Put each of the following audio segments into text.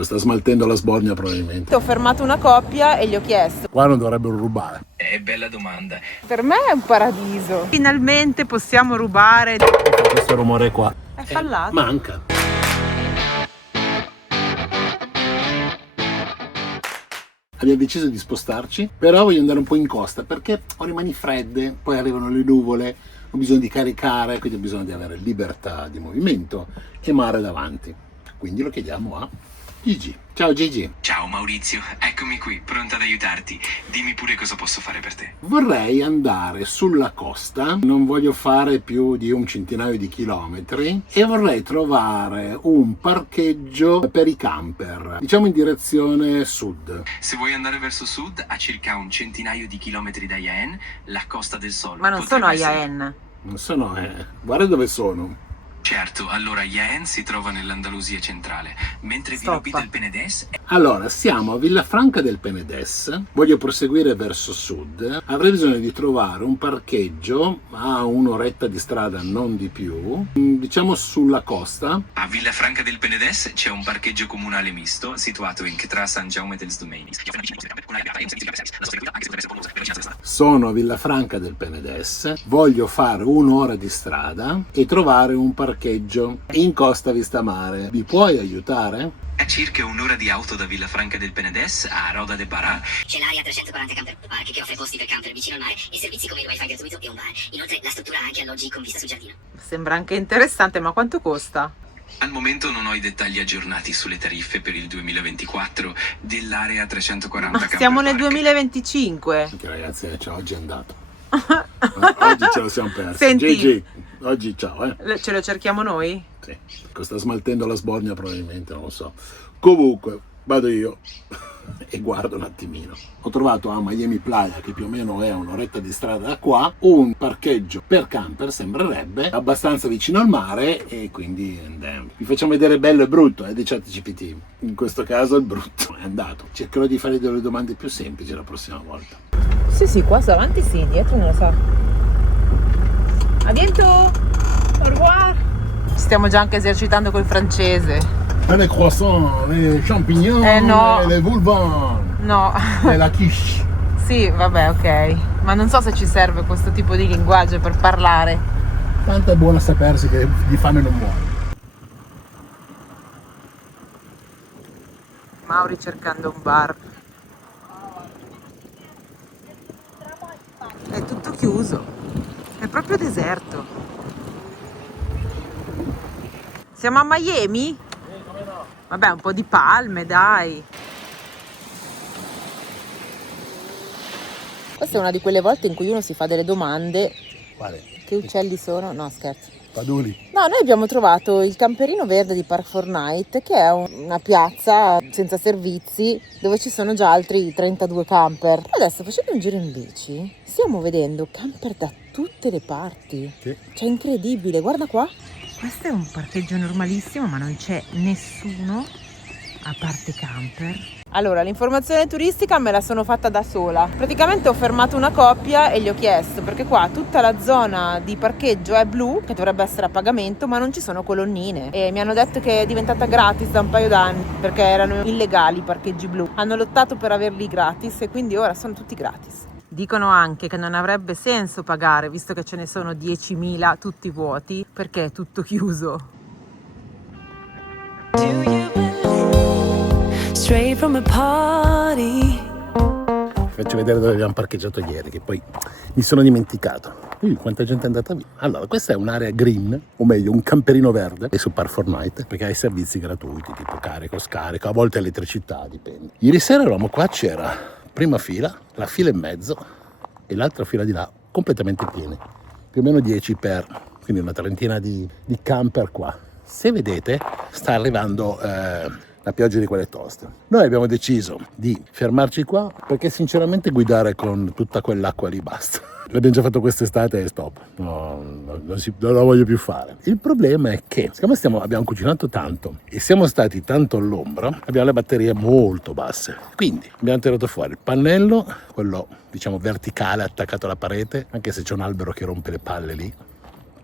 Sta smaltendo la sbornia probabilmente. Ho fermato una coppia e gli ho chiesto. Qua non dovrebbero rubare. Bella domanda. Per me è un paradiso. Finalmente possiamo rubare. Questo rumore qua. È fallato. Manca. Abbiamo deciso di spostarci, però voglio andare un po' in costa perché ho le mani fredde, poi arrivano le nuvole, ho bisogno di caricare, quindi ho bisogno di avere libertà di movimento e mare davanti. Quindi lo chiediamo a Gigi. Ciao Gigi. Ciao Maurizio, eccomi qui, pronta ad aiutarti. Dimmi pure cosa posso fare per te. Vorrei andare sulla costa, non voglio fare più di un centinaio di chilometri e vorrei trovare un parcheggio per i camper, diciamo in direzione sud. Se vuoi andare verso sud, a circa un centinaio di chilometri da Jaén, la Costa del Sol. Ma non sono a Jaén. Non sono, guarda dove sono. Certo, allora Jaén si trova nell'Andalusia centrale, mentre Vilobí del Penedès Allora, siamo a Villafranca del Penedès, voglio proseguire verso sud, avrei bisogno di trovare un parcheggio a un'oretta di strada, non di più, diciamo sulla costa. A Villafranca del Penedès c'è un parcheggio comunale misto situato in Tra San Jaume dels Domenis. Sono a Villafranca del Penedès, voglio fare un'ora di strada e trovare un parcheggio in Costa Vista Mare. Mi puoi aiutare? A circa un'ora di auto da Villafranca del Penedès a Roda de Barà c'è l'area 340 Camper Park che offre posti per camper vicino al mare e servizi come il wifi gratuito e un bar. Inoltre la struttura ha anche alloggi con vista sul giardino. Sembra anche interessante, ma quanto costa? Al momento non ho i dettagli aggiornati sulle tariffe per il 2024 dell'area 340 Ma Camper siamo nel Park. 2025. Perché ragazzi, oggi è andato. Oggi ce lo siamo persi. Senti. Gigi, oggi ciao. Ce lo cerchiamo noi? Sì, sta smaltendo la sbornia probabilmente, non lo so. Comunque, vado io e guardo un attimino. Ho trovato a Miami Playa, che più o meno è un'oretta di strada da qua, un parcheggio per camper, sembrerebbe, abbastanza vicino al mare e quindi vi facciamo vedere bello e brutto, di ChatGPT. In questo caso il brutto è andato. Cercherò di fare delle domande più semplici la prossima volta. Sì, qua davanti sì, dietro non lo so. A bientôt! Au revoir! Stiamo già anche esercitando col francese. Les croissants, les champignons, no. les vulvans, No. e la quiche. Sì, vabbè, ok. Ma non so se ci serve questo tipo di linguaggio per parlare. Tanto è buono sapersi che di fame non muore. Mauri cercando un bar. È tutto chiuso. È proprio deserto. Siamo a Miami? Vabbè, un po' di palme, dai. Questa è una di quelle volte in cui uno si fa delle domande. Quale? Che uccelli sono? No, scherzo. Paduli. No, noi abbiamo trovato il camperino verde di Park Fortnite, che è una piazza senza servizi dove ci sono già altri 32 camper. Adesso, facendo un giro in bici, stiamo vedendo camper da tutte le parti. Sì. Cioè, incredibile, guarda qua. Questo è un parcheggio normalissimo, ma non c'è nessuno a parte camper. Allora, l'informazione turistica me la sono fatta da sola. Praticamente ho fermato una coppia e gli ho chiesto, perché qua tutta la zona di parcheggio è blu, che dovrebbe essere a pagamento, ma non ci sono colonnine. E mi hanno detto che è diventata gratis da un paio d'anni, perché erano illegali i parcheggi blu. Hanno lottato per averli gratis e quindi ora sono tutti gratis. Dicono anche che non avrebbe senso pagare, visto che ce ne sono 10.000 tutti vuoti, perché è tutto chiuso. Straight from a party. Vi faccio vedere dove abbiamo parcheggiato ieri, che poi mi sono dimenticato. Quanta gente è andata via. Allora, questa è un'area green, o meglio un camperino verde, è su Park Fortnite, perché ha i servizi gratuiti, tipo carico, scarico, a volte elettricità, dipende. Ieri sera eravamo qua, c'era prima fila, la fila in mezzo e l'altra fila di là completamente piene, più o meno 10 per, quindi una trentina di camper qua. Se vedete sta arrivando la pioggia di quelle toste. Noi abbiamo deciso di fermarci qua perché sinceramente guidare con tutta quell'acqua lì basta. L'abbiamo già fatto quest'estate e stop, non la voglio più fare. Il problema è che siccome abbiamo cucinato tanto e siamo stati tanto all'ombra, abbiamo le batterie molto basse, quindi abbiamo tirato fuori il pannello, quello diciamo verticale attaccato alla parete, anche se c'è un albero che rompe le palle lì,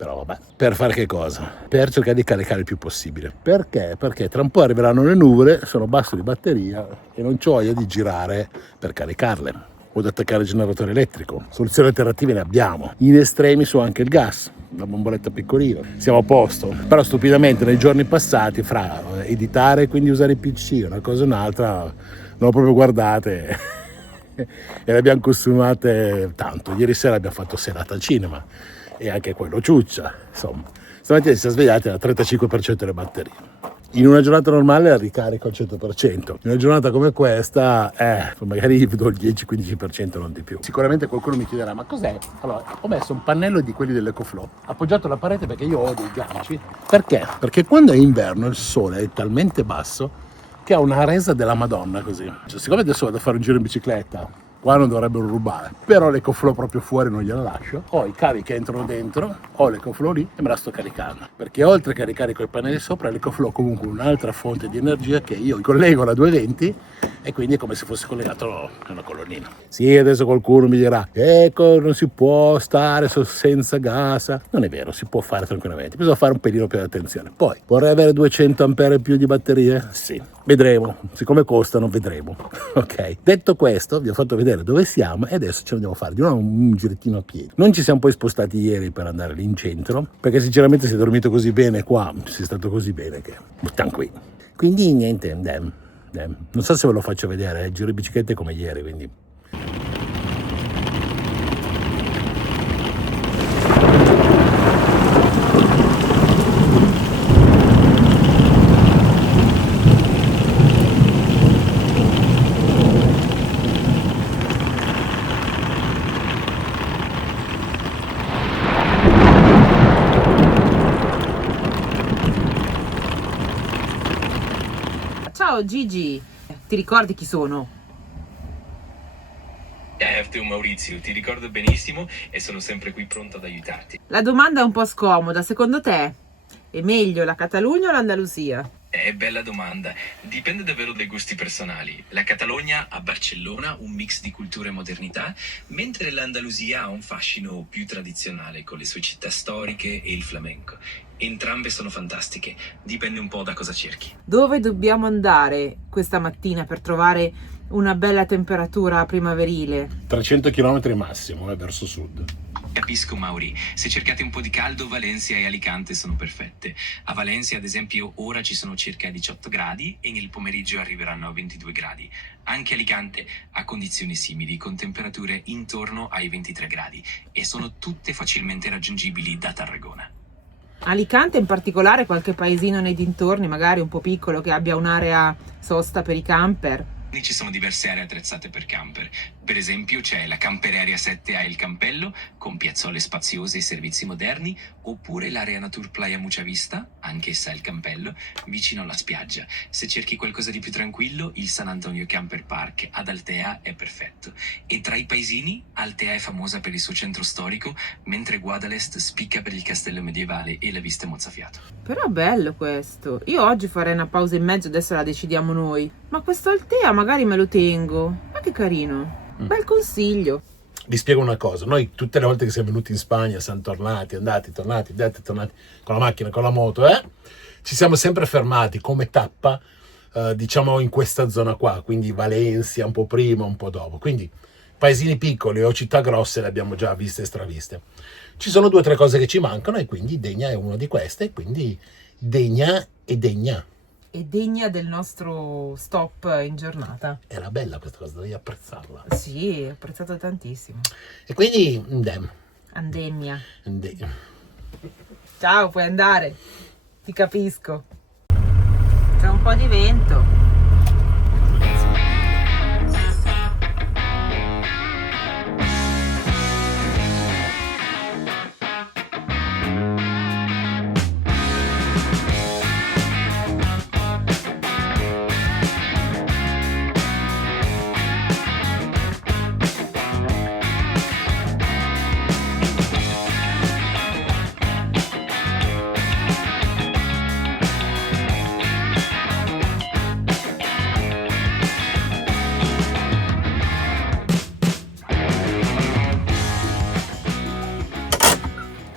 Però vabbè, per fare che cosa? Per cercare di caricare il più possibile. Perché? Perché tra un po' arriveranno le nuvole, sono basso di batteria e non c'ho voglia di girare per caricarle o di attaccare il generatore elettrico. Soluzioni alternative ne abbiamo. In estremi su anche il gas, una bomboletta piccolina. Siamo a posto. Però stupidamente nei giorni passati, fra editare e quindi usare il PC, una cosa e un'altra, non ho proprio guardate e le abbiamo consumate tanto. Ieri sera abbiamo fatto serata al cinema e anche quello ciuccia. Insomma, stamattina si è svegliati al 35% delle batterie. In una giornata normale la ricarico al 100%. In una giornata come questa, magari do il 10-15%, non di più. Sicuramente qualcuno mi chiederà, ma cos'è? Allora, ho messo un pannello di quelli dell'EcoFlow, appoggiato alla parete perché io ho dei ganci. Perché? Perché quando è inverno il sole è talmente basso che ha una resa della Madonna così. Cioè, siccome adesso vado a fare un giro in bicicletta, qua non dovrebbero rubare, però l'EcoFlow proprio fuori non gliela lascio, ho i cavi che entrano dentro, ho l'EcoFlow lì e me la sto caricando, perché oltre a caricare coi pannelli sopra, l'EcoFlow comunque un'altra fonte di energia che io collego alla 220 e quindi è come se fosse collegato a una colonnina. Sì, adesso qualcuno mi dirà, ecco, non si può stare senza gas. Non è vero, si può fare tranquillamente, bisogna fare un pelino più di attenzione. Poi, vorrei avere 200 ampere più di batterie? Sì, vedremo, siccome costano vedremo. Ok, detto questo vi ho fatto vedere dove siamo e adesso ce lo andiamo a fare di nuovo un girettino a piedi. Non ci siamo poi spostati ieri per andare lì in centro, perché sinceramente si è dormito così bene qua, si è stato così bene che stiamo qui. Quindi niente, non so se ve lo faccio vedere, il giro di biciclette come ieri, quindi... Ciao Gigi, ti ricordi chi sono? Certo, Maurizio, ti ricordo benissimo e sono sempre qui pronto ad aiutarti. La domanda è un po' scomoda, secondo te è meglio la Catalogna o l'Andalusia? Bella domanda. Dipende davvero dai gusti personali. La Catalogna ha Barcellona, un mix di cultura e modernità, mentre l'Andalusia ha un fascino più tradizionale con le sue città storiche e il flamenco. Entrambe sono fantastiche, dipende un po' da cosa cerchi. Dove dobbiamo andare questa mattina per trovare una bella temperatura primaverile? 300 km massimo, verso sud. Capisco, Mauri, se cercate un po' di caldo, Valencia e Alicante sono perfette. A Valencia, ad esempio, ora ci sono circa 18 gradi e nel pomeriggio arriveranno a 22 gradi. Anche Alicante ha condizioni simili, con temperature intorno ai 23 gradi, e sono tutte facilmente raggiungibili da Tarragona. Alicante in particolare, qualche paesino nei dintorni, magari un po' piccolo, che abbia un'area sosta per i camper? Ci sono diverse aree attrezzate per camper. Per esempio c'è la Camper Area 7 a El Campello, con piazzole spaziose e servizi moderni, oppure l'area Natur Playa Mucha Vista, anch'essa El Campello, vicino alla spiaggia. Se cerchi qualcosa di più tranquillo, il San Antonio Camper Park ad Altea è perfetto. E tra i paesini, Altea è famosa per il suo centro storico, mentre Guadalest spicca per il castello medievale e la vista mozzafiato. Però bello questo. Io oggi farei una pausa in mezzo, adesso la decidiamo noi. Ma questo Altea magari me lo tengo. Ma che carino. Bel consiglio. Vi spiego una cosa, noi tutte le volte che siamo venuti in Spagna siamo tornati con la macchina, con la moto, ci siamo sempre fermati come tappa, diciamo in questa zona qua, quindi Valencia un po' prima, un po' dopo, quindi paesini piccoli o città grosse le abbiamo già viste e straviste. Ci sono 2 o 3 cose che ci mancano e quindi Degna è una di queste, e quindi Degna è degna. È degna del nostro stop in giornata. Era bella questa cosa, dovevi apprezzarla. Sì, ho apprezzato tantissimo. E quindi Andemia. Ciao, puoi andare. Ti capisco. C'è un po' di vento.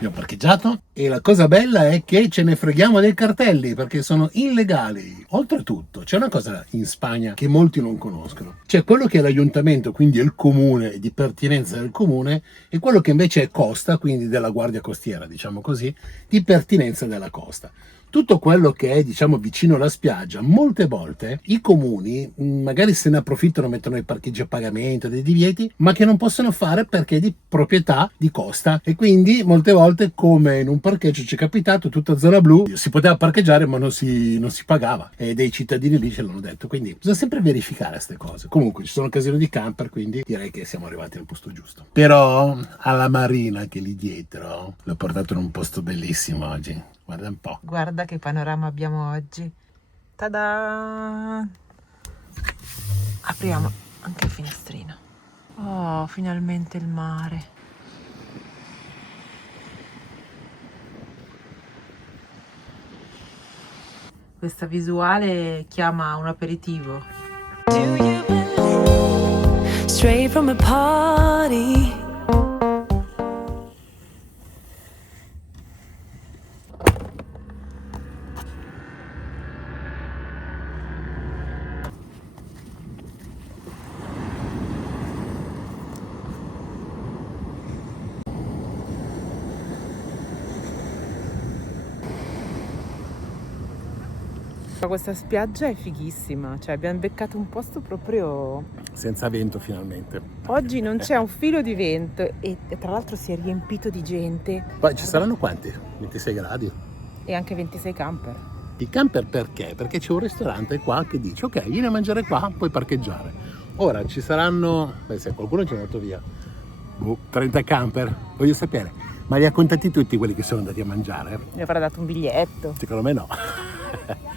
Abbiamo parcheggiato E la cosa bella è che ce ne freghiamo dei cartelli perché sono illegali. Oltretutto, c'è una cosa in Spagna che molti non conoscono. C'è quello che è l'aiuntamento, quindi è il comune di pertinenza del comune, e quello che invece è costa, quindi della guardia costiera, diciamo così, di pertinenza della costa. Tutto quello che è, diciamo, vicino alla spiaggia, molte volte i comuni magari se ne approfittano, mettono i parcheggi a pagamento, dei divieti, ma che non possono fare perché è di proprietà di costa. E quindi molte volte, come in un parcheggio ci è capitato, tutta zona blu, si poteva parcheggiare ma non si pagava, e dei cittadini lì ce l'hanno detto. Quindi bisogna sempre verificare queste cose. Comunque ci sono casino di camper, quindi direi che siamo arrivati al posto giusto. Però alla marina che è lì dietro l'ho portato in un posto bellissimo oggi. Guarda un po'. Guarda che panorama abbiamo oggi. Tada! Apriamo anche il finestrino. Oh, finalmente il mare. Questa visuale chiama un aperitivo. Do you believe? Straight from a party. Questa spiaggia è fighissima, cioè abbiamo beccato un posto proprio... Senza vento finalmente. Oggi non c'è un filo di vento e tra l'altro si è riempito di gente. Poi ci saranno quanti? 26 gradi? E anche 26 camper. I camper perché? Perché c'è un ristorante qua che dice ok, vieni a mangiare qua, puoi parcheggiare. Ora ci saranno, se qualcuno ci è andato via, 30 camper, voglio sapere, ma li ha contati tutti quelli che sono andati a mangiare? Mi avrà dato un biglietto. Secondo me no.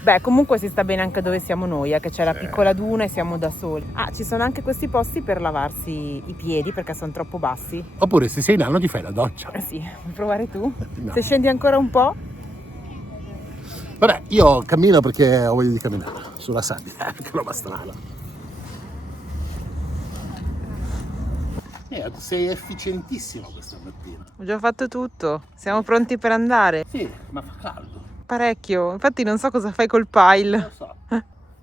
Beh, comunque si sta bene anche dove siamo noi, che c'è la piccola duna e siamo da soli. Ah, ci sono anche questi posti per lavarsi i piedi perché sono troppo bassi. Oppure se sei nano ti fai la doccia. Sì, vuoi provare tu? No. Se scendi ancora un po'? Vabbè, io cammino perché ho voglia di camminare sulla sabbia, che roba strana. Sei efficientissimo questa mattina. Ho già fatto tutto, siamo pronti per andare. Sì, ma fa caldo. Parecchio, infatti non so cosa fai col pile. Lo so.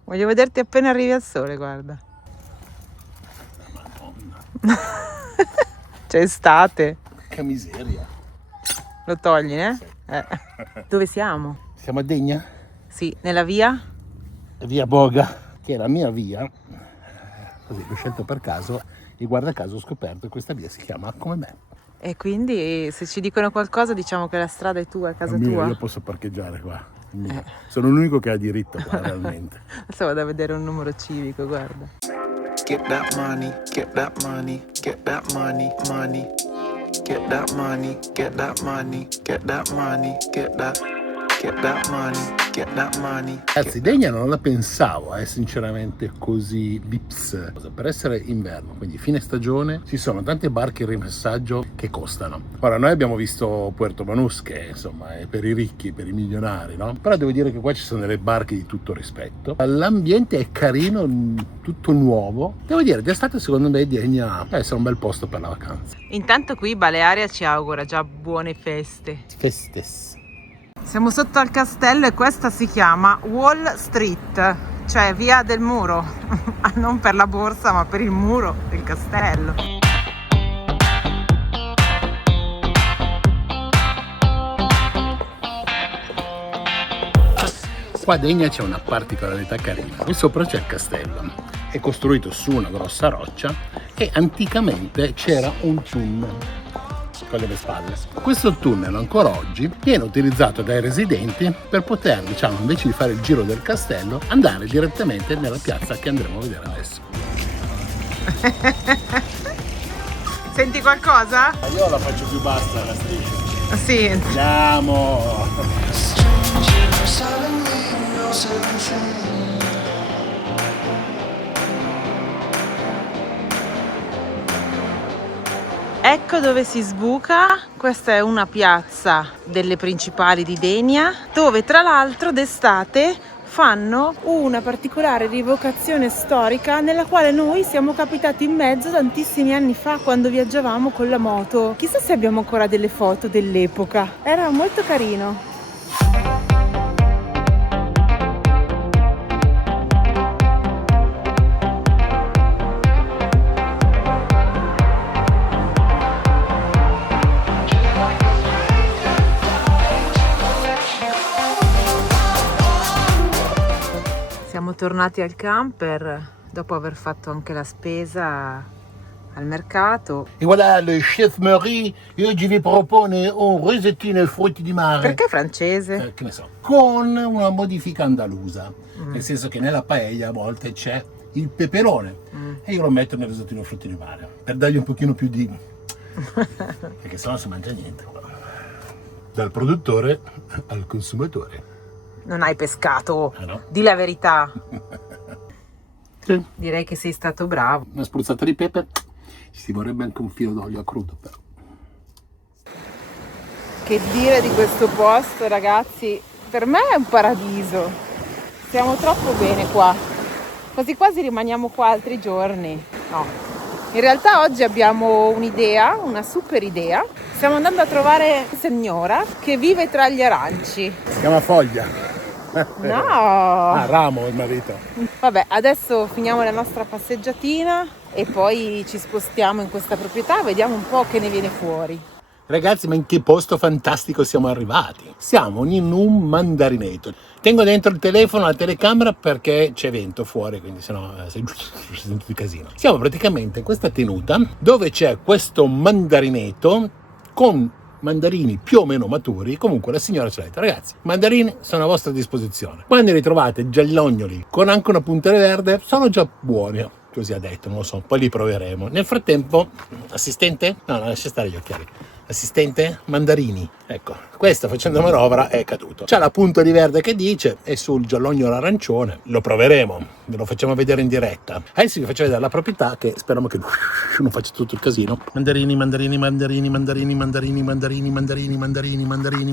Voglio vederti appena arrivi al sole, guarda. Madonna. C'è estate. Che miseria. Lo togli, eh? Sì. Dove siamo? Siamo a Degna? Sì, nella via? Via Boga, che è la mia via. Così l'ho scelto per caso e guarda caso ho scoperto che questa via si chiama come me. E quindi se ci dicono qualcosa diciamo che la strada è tua, è casa tua. Io posso parcheggiare qua. Sono l'unico che ha diritto qua realmente. Adesso vado a vedere un numero civico, guarda. Get that money, get that money, get that money, money. Get that money, get that money, get that money, get that money, get that money. Ragazzi, Degna non la pensavo sinceramente così vips. Per essere inverno, quindi fine stagione, ci sono tante barche in rimessaggio che costano. Ora, noi abbiamo visto Puerto Banús, che insomma è per i ricchi, per i milionari, no? Però devo dire che qua ci sono delle barche di tutto rispetto. L'ambiente è carino, tutto nuovo. Devo dire, d'estate secondo me Degna è un bel posto per la vacanza. Intanto qui Balearia ci augura già buone feste. Festes. Siamo sotto al castello e questa si chiama Wall Street, cioè via del muro, non per la borsa ma per il muro del castello. Qua a Degna c'è una particolarità carina. Qui sopra c'è il castello, è costruito su una grossa roccia e anticamente c'era un tunnel con le spalle. Questo tunnel ancora oggi viene utilizzato dai residenti per poter, diciamo, invece di fare il giro del castello, andare direttamente nella piazza che andremo a vedere adesso. Senti qualcosa? Io la faccio più bassa la striscia. Sì. Andiamo! Ecco dove si sbuca, questa è una piazza delle principali di Denia, dove tra l'altro d'estate fanno una particolare rievocazione storica nella quale noi siamo capitati in mezzo tantissimi anni fa quando viaggiavamo con la moto. Chissà se abbiamo ancora delle foto dell'epoca. Era molto carino. Siamo tornati al camper dopo aver fatto anche la spesa al mercato. E voilà, le chef Marie, e oggi vi propone un risottino ai frutti di mare. Perché francese? Che ne so, con una modifica andalusa, nel senso che nella paella a volte c'è il peperone e io lo metto nel risottino ai frutti di mare per dargli un pochino più di... perché sennò non si mangia niente. Dal produttore al consumatore. Non hai pescato, Ah, no? di la verità. Sì. Direi che sei stato bravo. Una spruzzata di pepe, ci vorrebbe anche un filo d'olio a crudo però. Che dire di questo posto, ragazzi? Per me è un paradiso. Stiamo troppo bene qua. Quasi quasi rimaniamo qua altri giorni. No. In realtà oggi abbiamo un'idea, una super idea. Stiamo andando a trovare una signora che vive tra gli aranci. Si chiama Foglia. No! Ah, Ramo il marito. Vabbè, adesso finiamo la nostra passeggiatina e poi ci spostiamo in questa proprietà, vediamo un po' che ne viene fuori. Ragazzi, ma in che posto fantastico siamo arrivati? Siamo in un mandarineto. Tengo dentro il telefono, la telecamera perché c'è vento fuori, quindi sennò si sente il casino. Siamo praticamente in questa tenuta dove c'è questo mandarineto con mandarini più o meno maturi. Comunque la signora ci ha detto: ragazzi, i mandarini sono a vostra disposizione. Quando li trovate giallognoli con anche una punta verde, sono già buoni. Così ha detto, non lo so, poi li proveremo. Nel frattempo, assistente? No, lascia stare gli occhiali. Assistente? Mandarini. Ecco, questa facendo manovra è caduto. C'ha la punta di verde che dice e sul giallognolo arancione. Lo proveremo, ve lo facciamo vedere in diretta. Adesso vi faccio vedere la proprietà, che speriamo che non faccia tutto il casino. Mandarini, mandarini, mandarini, mandarini, mandarini, mandarini, mandarini, mandarini, mandarini, mandarini,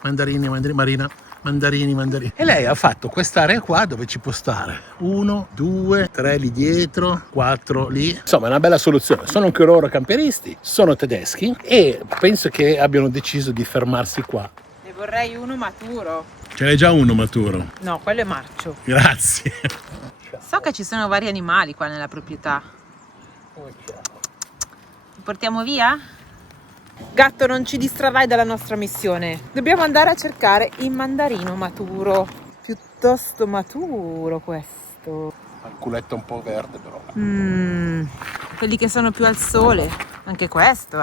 mandarini, mandarini, Marina, mandarini, mandarini. E lei ha fatto quest'area qua dove ci può stare 1, 2, 3 lì dietro, 4 lì. Insomma, è una bella soluzione. Sono anche loro camperisti, sono tedeschi e penso che abbiano deciso di fermarsi qua. Ne vorrei uno maturo. Ce n'è già uno maturo. No, quello è marcio. Grazie. So che ci sono vari animali qua nella proprietà. Li portiamo via? Gatto, non ci distrarrai dalla nostra missione. Dobbiamo andare a cercare il mandarino maturo. Piuttosto maturo questo. Ha il culetto un po' verde però. Quelli che sono più al sole. Anche questo,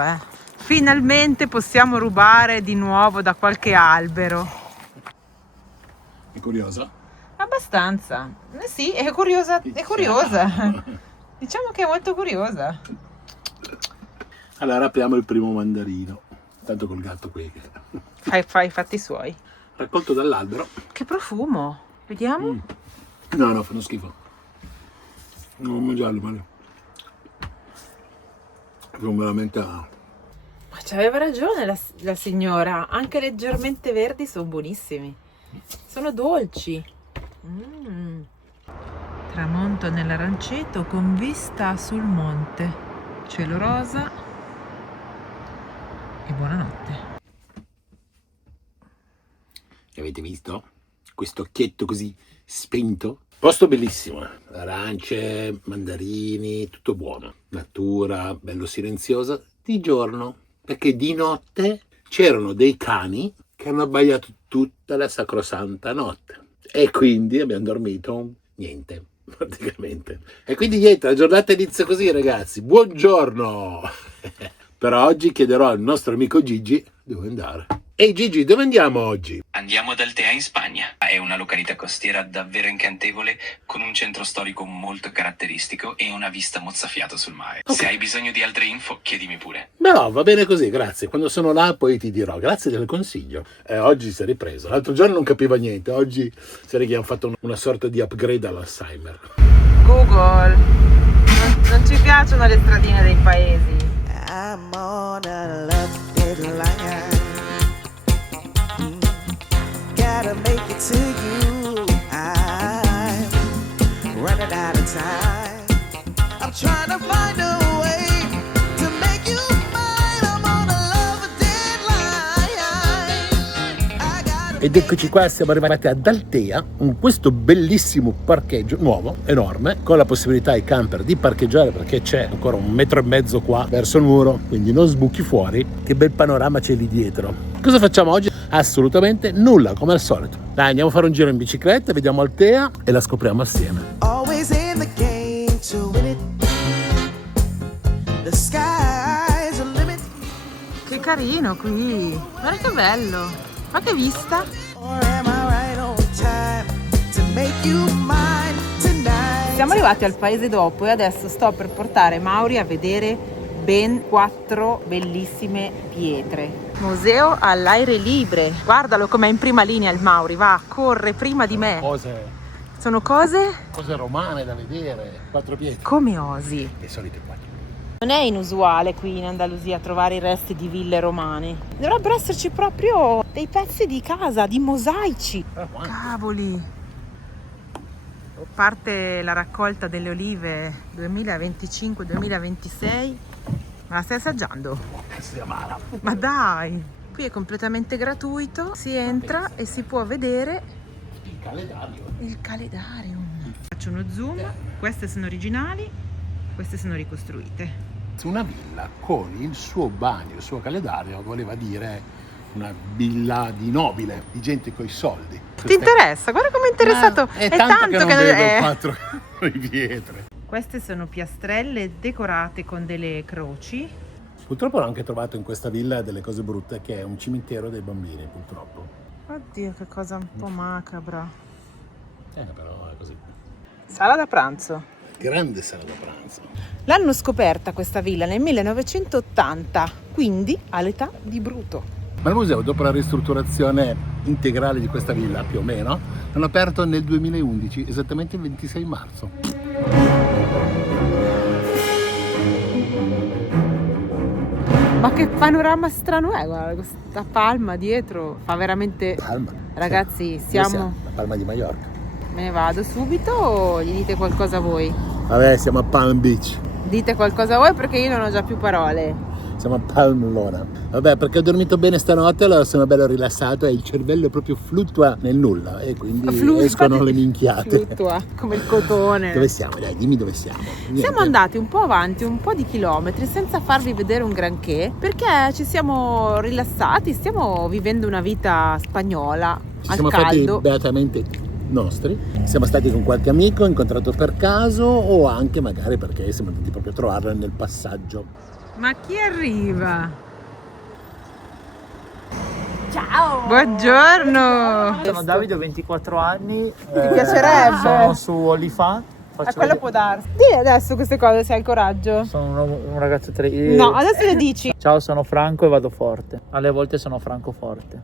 Finalmente possiamo rubare di nuovo da qualche albero. È curiosa? Abbastanza. Sì, è curiosa. È curiosa. Diciamo che è molto curiosa. Allora apriamo il primo mandarino. Tanto col gatto qui. Fai i fatti suoi. Raccolto dall'albero. Che profumo. Vediamo. No, fanno schifo. Non mangiarlo, male. Sono veramente... Ma c'aveva ragione la signora. Anche leggermente verdi sono buonissimi. Sono dolci. Tramonto nell'aranceto con vista sul monte. Cielo rosa. E buonanotte. Avete visto? Questo occhietto così spento. Posto bellissimo. Arance, mandarini, tutto buono. Natura, bello silenziosa. Di giorno. Perché di notte c'erano dei cani che hanno abbaiato tutta la sacrosanta notte. E quindi abbiamo dormito niente, praticamente. E quindi niente, la giornata inizia così, ragazzi. Buongiorno! Per oggi chiederò al nostro amico Gigi dove andare. Ehi Gigi, dove andiamo oggi? Andiamo ad Altea in Spagna. È una località costiera davvero incantevole, con un centro storico molto caratteristico e una vista mozzafiato sul mare. Okay. Se hai bisogno di altre info, chiedimi pure. No, va bene così, grazie. Quando sono là poi ti dirò. Grazie del consiglio. Oggi si è ripreso. L'altro giorno non capiva niente. Oggi sarei che hanno fatto una sorta di upgrade all'Alzheimer. Google. Non ci piacciono le stradine dei paesi. I'm on a love deadline. Gotta make it to you. at a time. I'm trying to find a way to make you mine. I'm on a love deadline. I gotta Ed eccoci qua, siamo arrivati ad Altea, in questo bellissimo parcheggio nuovo, enorme, con la possibilità ai camper di parcheggiare, perché c'è ancora 1,5 metri qua verso il muro, quindi non sbuchi fuori. Che bel panorama c'è lì dietro. Cosa facciamo oggi? Assolutamente nulla, come al solito. Dai, andiamo a fare un giro in bicicletta, vediamo Altea e la scopriamo assieme. always in the game to win it. The sky's a limit. Che carino qui. Guarda che bello. Ma che vista. Or am I right on time to make you mine tonight? Siamo arrivati al paese dopo e adesso sto per portare Mauri a vedere ben 4 bellissime pietre. Museo all'aire libre. Guardalo com'è in prima linea il Mauri, va, corre prima di me. Sono cose Romane da vedere, 4 pietre. come osi. Le solite 4. Non è inusuale qui in Andalusia trovare i resti di ville romane. Dovrebbero esserci proprio dei pezzi di casa, di mosaici. Cavoli! Parte la raccolta delle olive 2025-2026. Ma la stai assaggiando? Si amara. Ma dai! Qui è completamente gratuito, si entra e si può vedere Il calendario. il calendarium. Faccio uno zoom, queste sono originali, queste sono ricostruite. Una villa con il suo bagno, il suo calendario, voleva dire una villa di nobile, di gente coi soldi. Ti interessa? Guarda come è interessato! È tanto che non vedo 4 pietre. Queste sono piastrelle decorate con delle croci. Purtroppo ho anche trovato in questa villa delle cose brutte, che è un cimitero dei bambini, purtroppo. Oddio, che cosa un po' macabra. Però è così. Sala da pranzo. Grande sala da pranzo. L'hanno scoperta questa villa nel 1980, quindi all'età di Bruto. Ma il museo, dopo la ristrutturazione integrale di questa villa, più o meno, l'hanno aperto nel 2011, esattamente il 26 marzo. Ma che panorama strano è, guarda, questa palma dietro fa veramente... Palma. Ragazzi, Sì. siamo... La Palma di Mallorca. Me ne vado subito o gli dite qualcosa voi? Vabbè, siamo a Palm Beach. Dite qualcosa voi perché io non ho già più parole. Siamo a Palmlona. Vabbè, perché ho dormito bene stanotte, allora sono bello rilassato e il cervello proprio fluttua nel nulla e quindi escono le minchiate. Fluttua, come il cotone. Dove siamo? Dai, dimmi dove siamo. Niente. Siamo andati un po' avanti, un po' di chilometri senza farvi vedere un granché perché ci siamo rilassati, stiamo vivendo una vita spagnola Ci al siamo caldo. fatti beatamente nostri. Siamo stati con qualche amico incontrato per caso o anche magari perché siamo andati proprio a trovarlo nel passaggio. Ma chi arriva? Ciao! Buongiorno! Sono Davide, ho 24 anni. Ti piacerebbe? Sono su OnlyFans. A quello può darsi. Dì adesso queste cose se hai il coraggio. Sono un ragazzo No, adesso le dici. Ciao, sono Franco e vado forte. Alle volte sono Francoforte.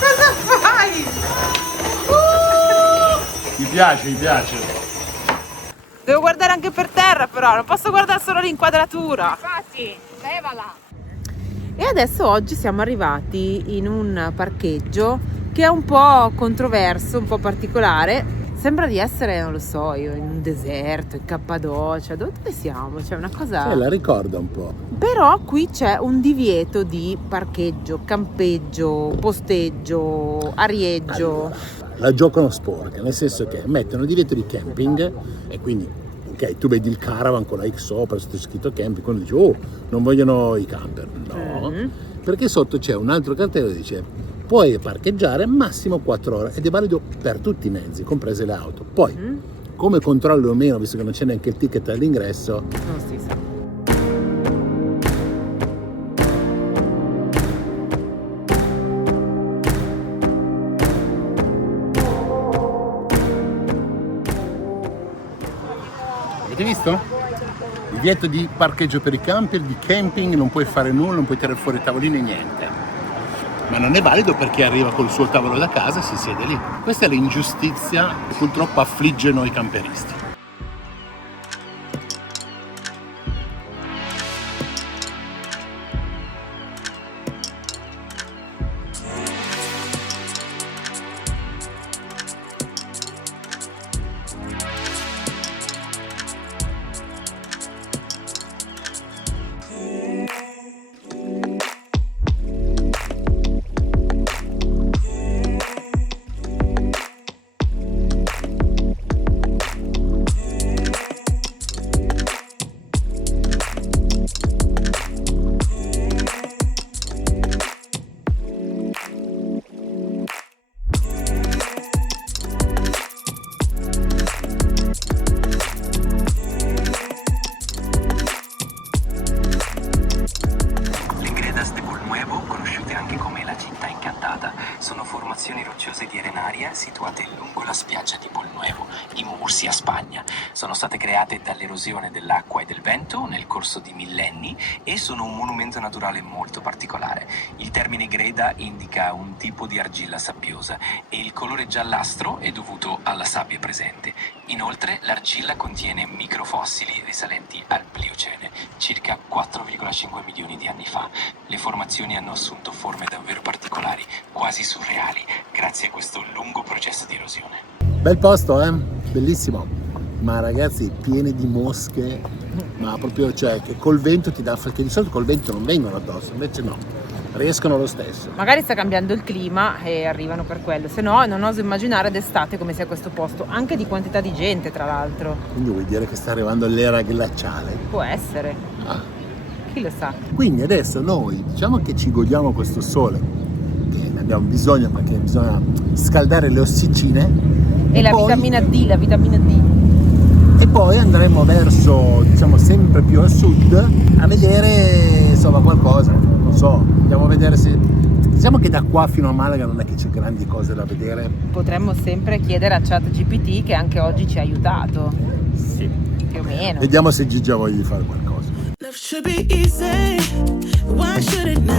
Cosa fai? Mi piace. Devo guardare anche per terra però, non posso guardare solo l'inquadratura. Infatti, levala. E adesso oggi siamo arrivati in un parcheggio che è un po' controverso, un po' particolare. Sembra di essere, non lo so, io in un deserto, in Cappadocia. Dove siamo? C'è una cosa... La ricorda un po'. Però qui c'è un divieto di parcheggio, campeggio, posteggio, arieggio. Allora, la giocano sporca, nel senso che mettono divieto di camping e quindi, ok, tu vedi il caravan con la X sopra, c'è scritto camping, quando dici, oh, non vogliono i camper. No, perché sotto c'è un altro cartello che dice, puoi parcheggiare massimo 4 ore ed è valido per tutti i mezzi, comprese le auto. Poi, come controllo o meno, visto che non c'è neanche il ticket all'ingresso, Non si sa. avete visto? Divieto di parcheggio per i camper, di camping, non puoi fare nulla, non puoi tirare fuori tavolini, niente. Ma non è valido per chi arriva col suo tavolo da casa e si siede lì. Questa è l'ingiustizia che purtroppo affligge noi camperisti. spacciose di arenaria situate lungo la spiaggia di Polnuevo, in Murcia, Spagna. Sono state create dall'erosione dell'acqua e del vento nel corso di millenni e sono un monumento naturale molto particolare. Il termine greda indica un tipo di argilla sabbiosa e il colore giallastro è dovuto alla sabbia presente. Inoltre l'argilla contiene microfossili risalenti al Pliocene, circa 4,5 milioni di anni fa. Le formazioni hanno assunto forme davvero particolari, quasi surreali, grazie a questo lungo processo di erosione. Bel posto, bellissimo, ma ragazzi pieni di mosche, ma proprio, cioè, che col vento ti dà, perché di solito col vento non vengono addosso, invece no, riescono lo stesso. Magari sta cambiando il clima e arrivano per quello, se no non oso immaginare d'estate come sia questo posto, anche di quantità di gente tra l'altro. Quindi vuol dire che sta arrivando l'era glaciale? Può essere, chi lo sa. Quindi adesso noi diciamo che ci godiamo questo sole, che ne abbiamo bisogno perché bisogna scaldare le ossicine. E la poi, vitamina D. E poi andremo verso, diciamo, sempre più a sud a vedere, insomma, qualcosa. Non so, andiamo a vedere se... Diciamo che da qua fino a Malaga non è che c'è grandi cose da vedere. Potremmo sempre chiedere a ChatGPT, che anche oggi ci ha aiutato. Sì. Più o meno. Vediamo se Gigi ha voglia di fare qualcosa. Love should be easy. Why should it not?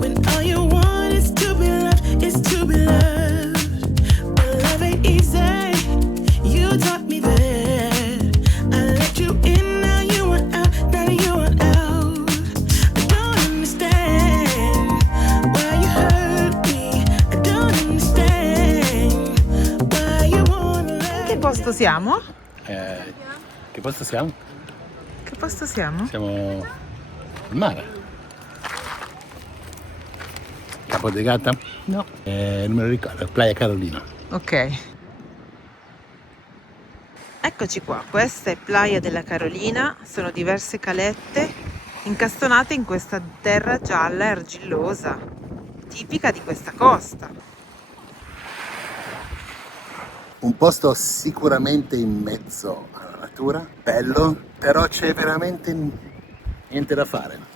When all you want is to be loved, is to be loved. But love ain't easy. You taught me that. I let you in, now you want out, now you want out. I don't understand why you hurt me. I don't understand why you wanna let. Che posto siamo? Che posto siamo? Che posto siamo? Siamo al mare. Capo de Gata? No. Non me lo ricordo, Playa Carolina. Ok. Eccoci qua, questa è Playa della Carolina, sono diverse calette incastonate in questa terra gialla e argillosa, tipica di questa costa. Un posto sicuramente in mezzo alla natura, bello, però c'è veramente niente da fare.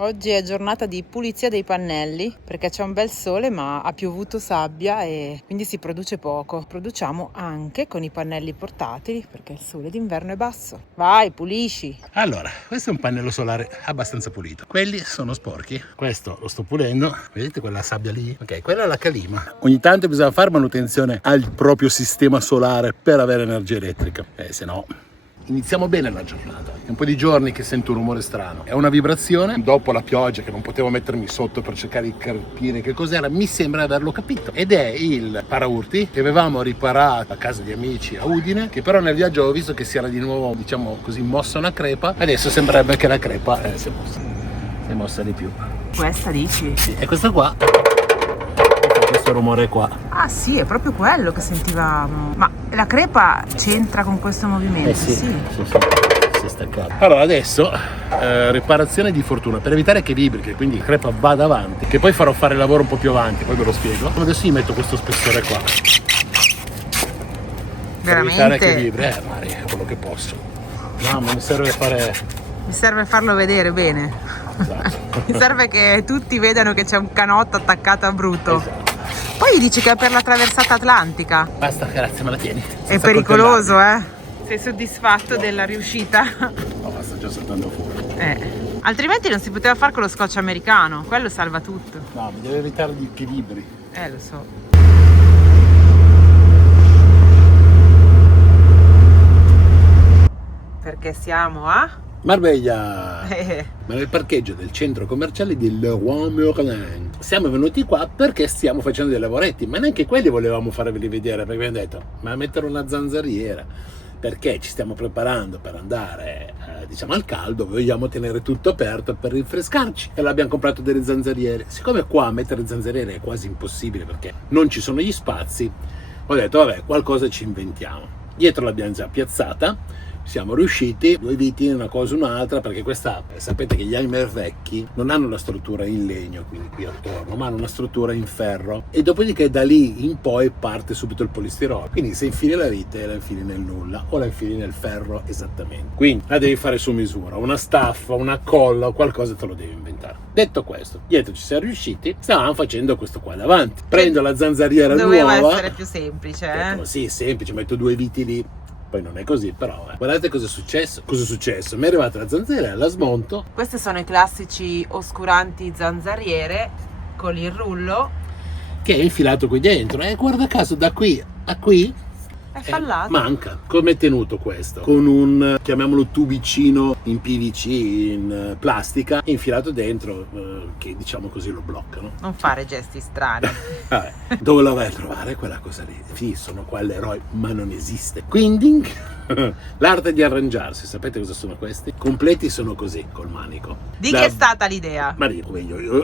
Oggi è giornata di pulizia dei pannelli perché c'è un bel sole ma ha piovuto sabbia e quindi si produce poco. Produciamo anche con i pannelli portatili perché il sole d'inverno è basso. Vai, pulisci! Allora, questo è un pannello solare abbastanza pulito. Quelli sono sporchi. Questo lo sto pulendo. Vedete quella sabbia lì? Ok, quella è la calima. Ogni tanto bisogna fare manutenzione al proprio sistema solare per avere energia elettrica. Se no... Iniziamo bene la giornata, è un po' di giorni che sento un rumore strano, è una vibrazione, dopo la pioggia che non potevo mettermi sotto per cercare di capire che cos'era, mi sembra di averlo capito, ed è il paraurti che avevamo riparato a casa di amici a Udine, che però nel viaggio ho visto che si era di nuovo, diciamo così, mossa una crepa, adesso sembrerebbe che la crepa si è mossa di più. Questa dici? Sì, e questa qua, questo rumore qua. Ah sì, è proprio quello che sentivamo. Ma la crepa c'entra con questo movimento? Sì, si è staccato. Allora adesso riparazione di fortuna per evitare che vibri, che quindi la crepa vada avanti, che poi farò fare il lavoro un po' più avanti, poi ve lo spiego. Adesso gli metto questo spessore qua. Veramente? Per evitare che vibri, Mari, è quello che posso. No, ma mi serve fare... Mi serve farlo vedere bene. Esatto. Mi serve che tutti vedano che c'è un canotto attaccato a brutto. Esatto. Poi dici che è per la traversata atlantica. Basta, grazie, me la tieni. È pericoloso, Sei soddisfatto della riuscita? No, sta già saltando fuori. Altrimenti non si poteva fare con lo scotch americano. Quello salva tutto. No, mi deve evitare che vibri. Lo so. Perché siamo a... Marbella, ma nel parcheggio del centro commerciale di Leroy Merlin. Siamo venuti qua perché stiamo facendo dei lavoretti, ma neanche quelli volevamo farveli vedere, perché abbiamo detto, ma mettere una zanzariera, perché ci stiamo preparando per andare, diciamo, al caldo, vogliamo tenere tutto aperto per rinfrescarci, e l'abbiamo comprato delle zanzariere. Siccome qua mettere zanzariere è quasi impossibile perché non ci sono gli spazi, ho detto, vabbè, qualcosa ci inventiamo. Dietro l'abbiamo già piazzata. siamo riusciti, 2 viti, una cosa un'altra, perché questa, sapete che gli Heimer vecchi non hanno una struttura in legno, quindi qui attorno, ma hanno una struttura in ferro, e dopodiché da lì in poi parte subito il polistirolo. Quindi se infili la vite la infili nel nulla o la infili nel ferro esattamente. Quindi la devi fare su misura, una staffa, una colla o qualcosa te lo devi inventare. Detto questo, dietro ci siamo riusciti, stavamo facendo questo qua davanti. Prendo la zanzariera Doveva nuova. essere più semplice, Ho detto, sì, semplice, metto 2 viti lì. Poi non è così, però guardate cosa è successo. Cosa è successo? Mi è arrivata la zanzariera, la smonto. Questi sono i classici oscuranti zanzariere con il rullo. Che è infilato qui dentro. E guarda caso, da qui a qui È fallato. manca. Come è tenuto questo? Con un, chiamiamolo, tubicino in PVC, in plastica, infilato dentro, che diciamo così lo bloccano. Non fare gesti strani. Vabbè, dove la vai a trovare quella cosa lì? Sì, sono qua l'eroe, ma non esiste. Quindi l'arte di arrangiarsi, sapete cosa sono questi? Completi sono così, col manico. Di chi è stata l'idea? Marino,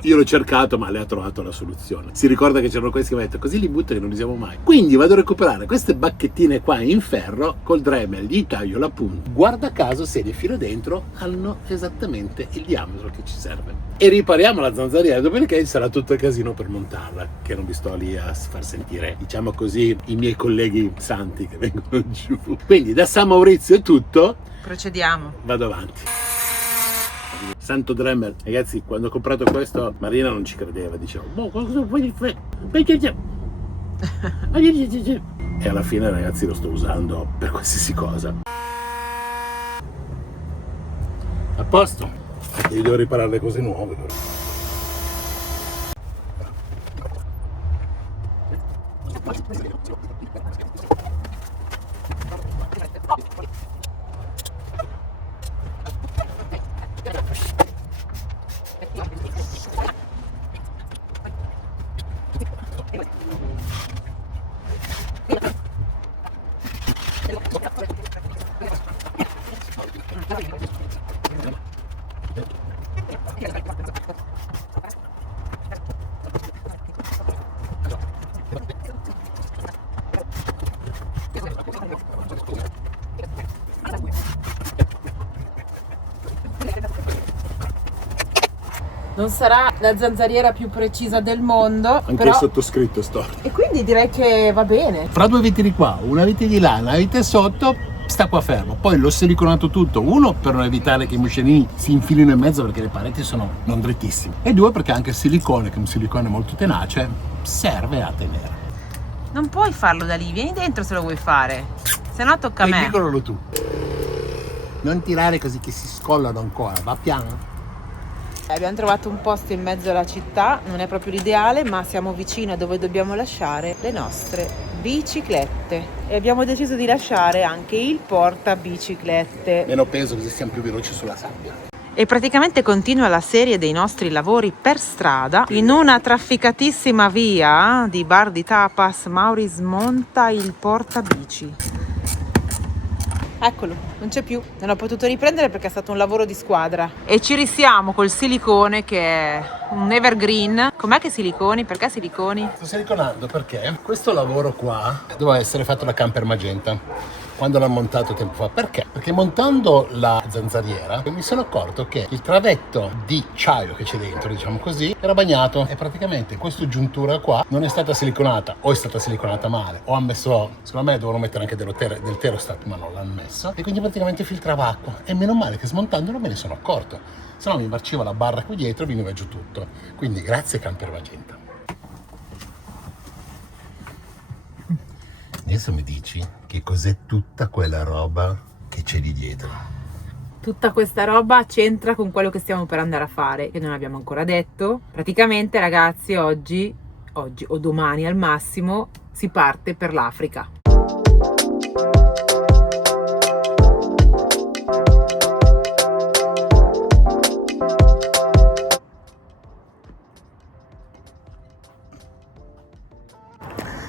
io l'ho cercato, ma lei ha trovato la soluzione. Si ricorda che c'erano questi che mi hanno detto, così li butto che non li usiamo mai. Quindi vado a recuperare queste bacchettine qua in ferro, col Dremel gli taglio la punta. Guarda caso, se li filo dentro, hanno esattamente il diametro che ci serve. E ripariamo la zanzariera, dopodiché sarà tutto il casino per montarla, che non vi sto lì a far sentire, diciamo così, i miei colleghi santi che vengono giù. Quindi da San Maurizio è tutto. Procediamo. Vado avanti. Santo Dremel. Ragazzi, quando ho comprato questo, Marina non ci credeva, diceva, boh, cosa vuoi fare? E alla fine, ragazzi, lo sto usando per qualsiasi cosa. A posto. Io devo riparare le cose nuove. Non sarà la zanzariera più precisa del mondo, Anche però... il sottoscritto storto. E quindi direi che va bene. Fra 2 viti di qua, una vite di là, una vite sotto, sta qua fermo. Poi l'ho siliconato tutto, 1 per non evitare che i muscelini si infilino in mezzo perché le pareti sono non drittissime, e 2 perché anche il silicone, che è un silicone molto tenace, serve a tenere. Non puoi farlo da lì, vieni dentro se lo vuoi fare. Se no tocca a me. Dicololo tu. Non tirare così che si scollano ancora, va piano. Abbiamo trovato un posto in mezzo alla città, non è proprio l'ideale, ma siamo vicini a dove dobbiamo lasciare le nostre biciclette. E abbiamo deciso di lasciare anche il portabiciclette. Meno peso, così siamo più veloci sulla sabbia. E praticamente continua la serie dei nostri lavori per strada. In una trafficatissima via di bar di tapas, Mauri smonta il portabici. Eccolo, non c'è più. Non ho potuto riprendere perché è stato un lavoro di squadra. E ci risiamo col silicone, che è un evergreen. Com'è che siliconi? Perché siliconi? Sto siliconando perché questo lavoro qua doveva essere fatto da Camper Magenta quando l'ha montato tempo fa. Perché? Perché montando la zanzariera mi sono accorto che il travetto di acciaio che c'è dentro, diciamo così, era bagnato, e praticamente questa giuntura qua non è stata siliconata, o è stata siliconata male, o hanno messo, secondo me dovevano mettere anche del Terostat, ma non l'hanno messo, e quindi praticamente filtrava acqua. E meno male che smontandolo me ne sono accorto, se no mi marciva la barra qui dietro e veniva giù tutto. Quindi grazie Camper Magenta. Adesso mi dici che cos'è tutta quella roba che c'è lì dietro? Tutta questa roba c'entra con quello che stiamo per andare a fare, che non abbiamo ancora detto. Praticamente, ragazzi, oggi o domani al massimo si parte per l'Africa.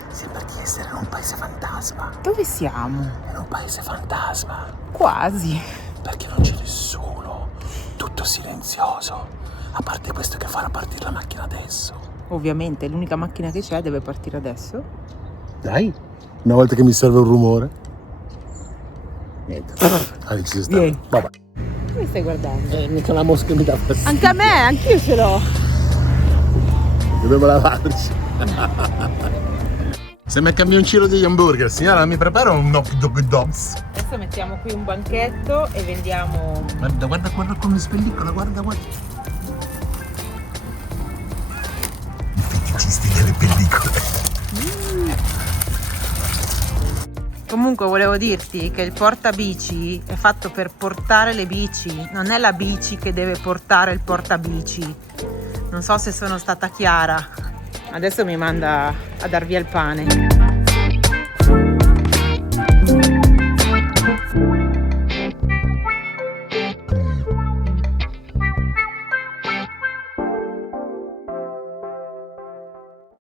Sembra di essere in un paese fantasma. Dove siamo? In un paese fantasma. Quasi. Perché non c'è nessuno. Tutto silenzioso. A parte questo che farà partire la macchina adesso. Ovviamente l'unica macchina che c'è deve partire adesso. Dai, una volta che mi serve un rumore. Niente. Ha deciso di Vieni. Vabbè. Che mi stai guardando? Mica la mosca mi dà fastidio. Anche a me, anch'io ce l'ho. Devo lavarci. Sembra il camioncino degli hamburger. Signora, mi prepara un knock dog dogs. Adesso mettiamo qui un banchetto e vendiamo. Guarda come spellicola, guarda. I feticisti delle pellicole. Comunque volevo dirti che il portabici è fatto per portare le bici, non è la bici che deve portare il portabici. Non so se sono stata chiara. Adesso mi manda a dar via il pane.